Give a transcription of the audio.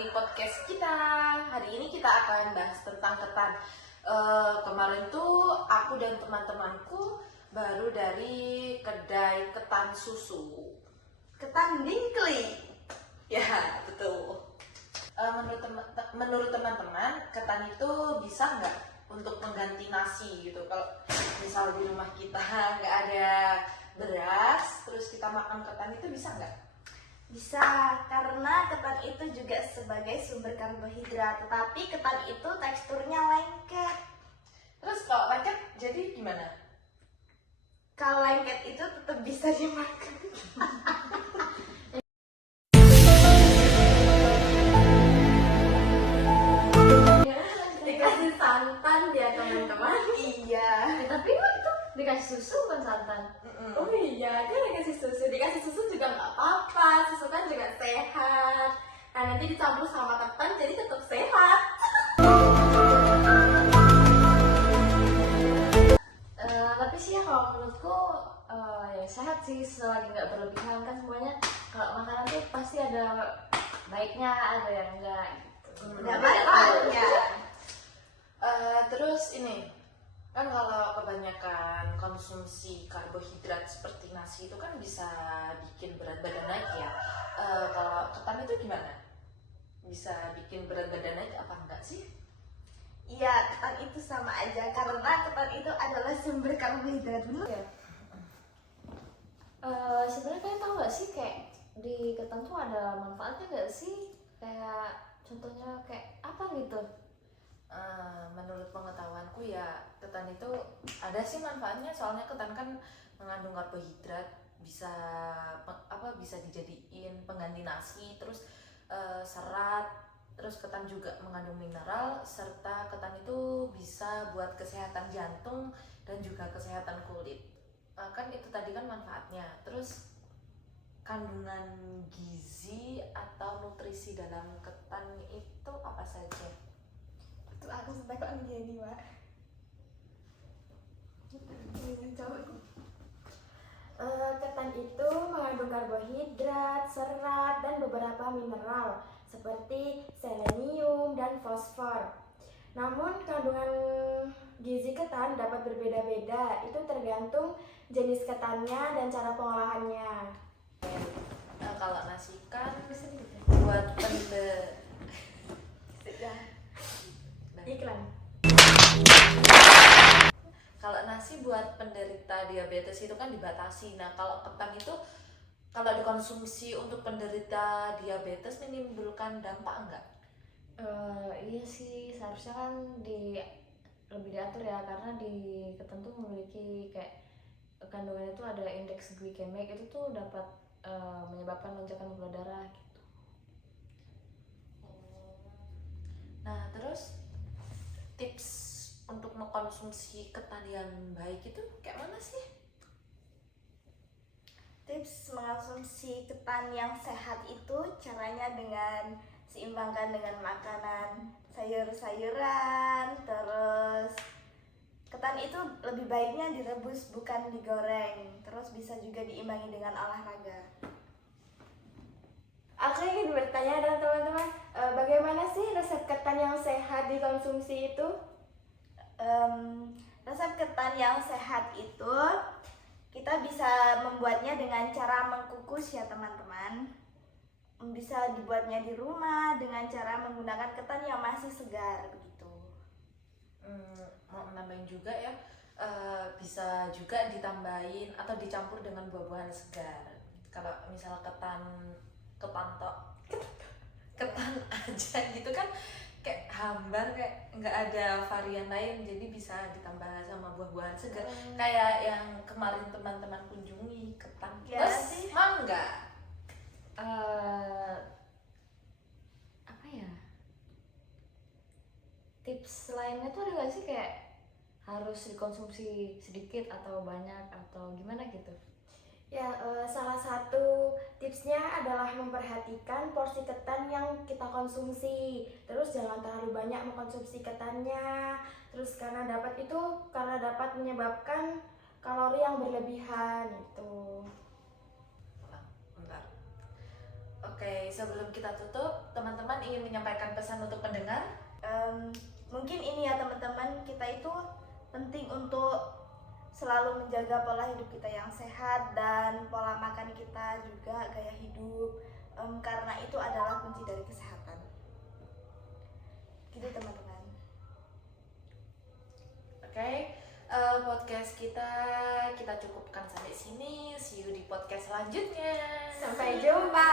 di podcast kita. Hari ini kita akan bahas tentang ketan. Kemarin tuh aku dan teman-temanku baru dari kedai ketan susu. Ketan Dingkli. Ya, betul. Menurut teman-teman, ketan itu bisa nggak untuk mengganti nasi gitu? Kalau misal di rumah kita nggak ada beras, terus kita makan ketan itu bisa nggak? Bisa, karena ketan itu juga sebagai sumber karbohidrat, tetapi ketan itu teksturnya lengket. Terus kalau lengket jadi gimana? Kalau lengket itu tetap bisa dimakan. Dikasih santan ya teman-teman. Iya. Tapi itu dikasih susu bukan santan. Oh iya, dia dikasih susu. Dikasih susu juga nggak apa-apa. Susu kan juga sehat. Nah, nanti dicampur sama ketan jadi tetap sehat. Tapi sih ya kalau menurutku ya sehat sih selagi nggak berlebihan, kan semuanya kalau makanan tuh pasti ada baiknya, ada yang enggak gitu. Nggak baiknya. Terus ini kan kalau kebanyakan konsumsi karbohidrat seperti nasi itu kan bisa bikin berat badan naik ya. Kalau ketan itu gimana? Bisa bikin berat badan naik apa enggak sih? Iya, ketan itu sama aja karena ketan itu adalah sumber karbohidrat dulu ya. Sebenarnya kalian tahu nggak sih kayak di ketan tuh ada manfaatnya nggak sih? Kayak contohnya kayak apa gitu? Menurut pengetahuanku ya ketan itu ada sih manfaatnya, soalnya ketan kan mengandung karbohidrat, bisa bisa dijadiin pengganti nasi, terus serat, terus ketan juga mengandung mineral, serta ketan itu bisa buat kesehatan jantung dan juga kesehatan kulit. Kan itu tadi kan manfaatnya. Terus kandungan gizi atau nutrisi dalam ketan itu apa saja? Tuh aku sampai kok gini, Pak. Ketan itu mengandung karbohidrat, serat, dan beberapa mineral seperti selenium dan fosfor. Namun kandungan gizi ketan dapat berbeda-beda, itu tergantung jenis ketannya dan cara pengolahannya. Kalau nasi kan buat Iklan. Kalau nasi buat penderita diabetes itu kan dibatasi. Nah, kalau ketan itu kalau dikonsumsi untuk penderita diabetes menimbulkan dampak enggak? Iya sih, seharusnya kan lebih diatur ya, karena di ketan tuh memiliki kayak kandungannya tuh ada indeks glikemik, itu tuh dapat menyebabkan lonjakan gula darah gitu. Nah, terus tips untuk mengkonsumsi ketan yang baik itu kayak mana sih? Tips mengonsumsi ketan yang sehat itu caranya dengan seimbangkan dengan makanan sayur-sayuran, terus ketan itu lebih baiknya direbus bukan digoreng, terus bisa juga diimbangi dengan olahraga. Aku ingin bertanya dan teman-teman, bagaimana sih resep ketan yang sehat dikonsumsi itu? Resep ketan yang sehat itu kita bisa membuatnya dengan cara mengkukus ya teman-teman. Bisa dibuatnya di rumah dengan cara menggunakan ketan yang masih segar begitu. Mau nambahin juga ya, bisa juga ditambahin atau dicampur dengan buah-buahan segar. Kalau misal ketan aja gitu kan kayak hambar, kayak nggak ada varian lain, jadi bisa ditambah sama buah-buahan segar kayak yang kemarin teman-teman kunjungi, ketan plus mangga. Apa ya? Tips lainnya tuh ada nggak sih, kayak harus dikonsumsi sedikit atau banyak atau gimana gitu? Ya, salah satu tipsnya adalah memperhatikan porsi ketan yang kita konsumsi. Terus jangan terlalu banyak mengkonsumsi ketannya. Terus karena dapat menyebabkan kalori yang berlebihan itu. Bentar. Oke, sebelum kita tutup, teman-teman ingin menyampaikan pesan untuk pendengar? Mungkin ini ya teman-teman, kita itu penting untuk selalu menjaga pola hidup kita yang sehat dan pola makan kita juga, gaya hidup, karena itu adalah kunci dari kesehatan. Gitu teman-teman. Oke, podcast kita cukupkan sampai sini. See you di podcast selanjutnya. Sampai jumpa.